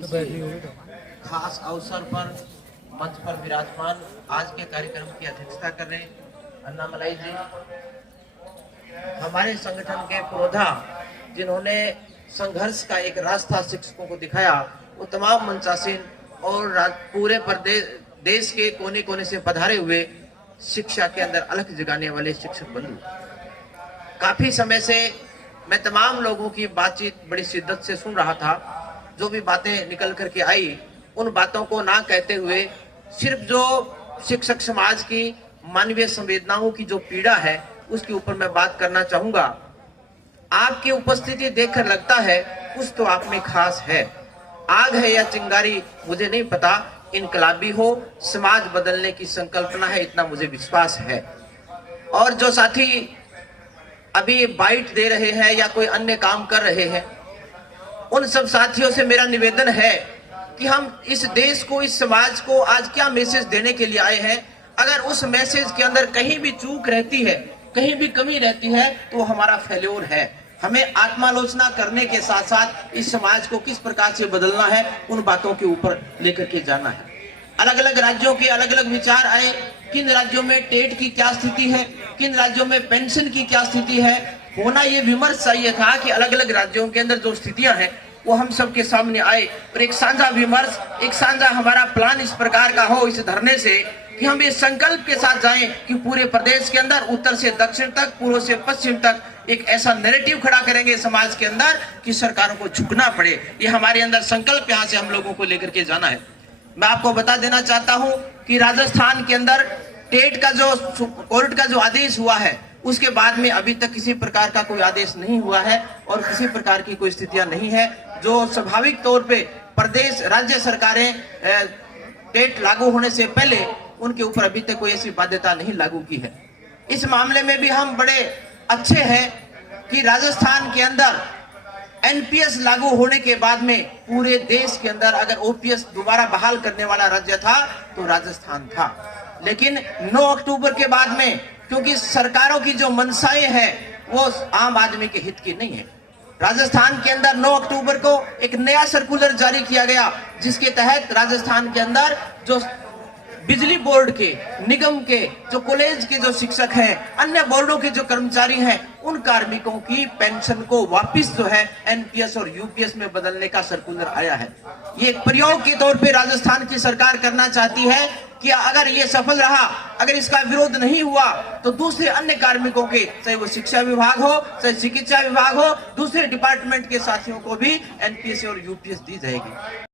खास अवसर पर मंच पर विराजमान आज के कार्यक्रम की अध्यक्षता कर रहे अन्नामलाई जी, हमारे संगठन के पुरोधा जिन्होंने संघर्ष का एक रास्ता शिक्षकों को दिखाया, वो तमाम मंचासीन और पूरे देश के कोने कोने से पधारे हुए शिक्षा के अंदर अलख जगाने वाले शिक्षक बंधु। काफी समय से मैं तमाम लोगों की बातचीत बड़ी शिद्दत से सुन रहा था। जो भी बातें निकल करके आई, उन बातों को ना कहते हुए सिर्फ जो शिक्षक समाज की मानवीय संवेदनाओं की जो पीड़ा है उसके ऊपर मैं बात करना चाहूंगा। आपकी उपस्थिति देखकर लगता है कुछ तो आप में खास है। आग है या चिंगारी मुझे नहीं पता, इनकलाबी हो, समाज बदलने की संकल्पना है, इतना मुझे विश्वास है। और जो साथी अभी बाइट दे रहे हैं या कोई अन्य काम कर रहे हैं, उन सब साथियों से मेरा निवेदन है कि हम इस देश को, इस समाज को आज क्या मैसेज देने के लिए आए हैं। अगर उस मैसेज के अंदर कहीं भी चूक रहती है, कहीं भी कमी रहती है, तो हमारा फेल्योर है। हमें आत्मालोचना करने के साथ साथ इस समाज को किस प्रकार से बदलना है, उन बातों के ऊपर लेकर के जाना है। अलग अलग राज्यों के अलग अलग विचार आए, किन राज्यों में टेट की क्या स्थिति है, किन राज्यों में पेंशन की क्या स्थिति है। होना ये विमर्श चाहिए था कि अलग अलग राज्यों के अंदर जो स्थितियां हैं वो हम सबके सामने आए और एक साझा विमर्श, एक साझा हमारा प्लान इस प्रकार का हो इस धरने से कि हम इस संकल्प के साथ जाएं कि पूरे प्रदेश के अंदर उत्तर से दक्षिण तक, पूर्व से पश्चिम तक एक ऐसा नैरेटिव खड़ा करेंगे समाज के अंदर कि सरकारों को झुकना पड़े। ये हमारे अंदर संकल्प यहाँ से हम लोगों को लेकर के जाना है। मैं आपको बता देना चाहता हूँ कि राजस्थान के अंदर टेट का जो कोर्ट का जो आदेश हुआ है, उसके बाद में अभी तक किसी प्रकार का कोई आदेश नहीं हुआ है और किसी प्रकार की कोई स्थितियां नहीं है। जो स्वाभाविक तौर पे प्रदेश राज्य सरकारें टेट लागू होने से पहले उनके ऊपर अभी तक कोई ऐसी बाध्यता नहीं लागू की है। इस मामले में भी हम बड़े अच्छे हैं कि राजस्थान के अंदर एनपीएस लागू होने के बाद में पूरे देश के अंदर अगर ओपीएस दोबारा बहाल करने वाला राज्य था तो राजस्थान था। लेकिन 9 अक्टूबर के बाद में, क्योंकि सरकारों की जो मंशाएं हैं वो आम आदमी के हित की नहीं है, राजस्थान के अंदर 9 अक्टूबर को एक नया सर्कुलर जारी किया गया जिसके तहत राजस्थान के अंदर जो बिजली बोर्ड के, निगम के, जो कॉलेज के जो शिक्षक हैं, अन्य बोर्डों के जो कर्मचारी हैं, उन कार्मिकों की पेंशन को वापस जो है एनपीएस और यूपीएस में बदलने का सर्कुलर आया है। ये एक प्रयोग के तौर पे राजस्थान की सरकार करना चाहती है कि अगर ये सफल रहा, अगर इसका विरोध नहीं हुआ तो दूसरे अन्य कार्मिकों के, चाहे वो शिक्षा विभाग हो, चाहे चिकित्सा विभाग हो, दूसरे डिपार्टमेंट के साथियों को भी एनपीएस और यूपीएस दी जाएगी।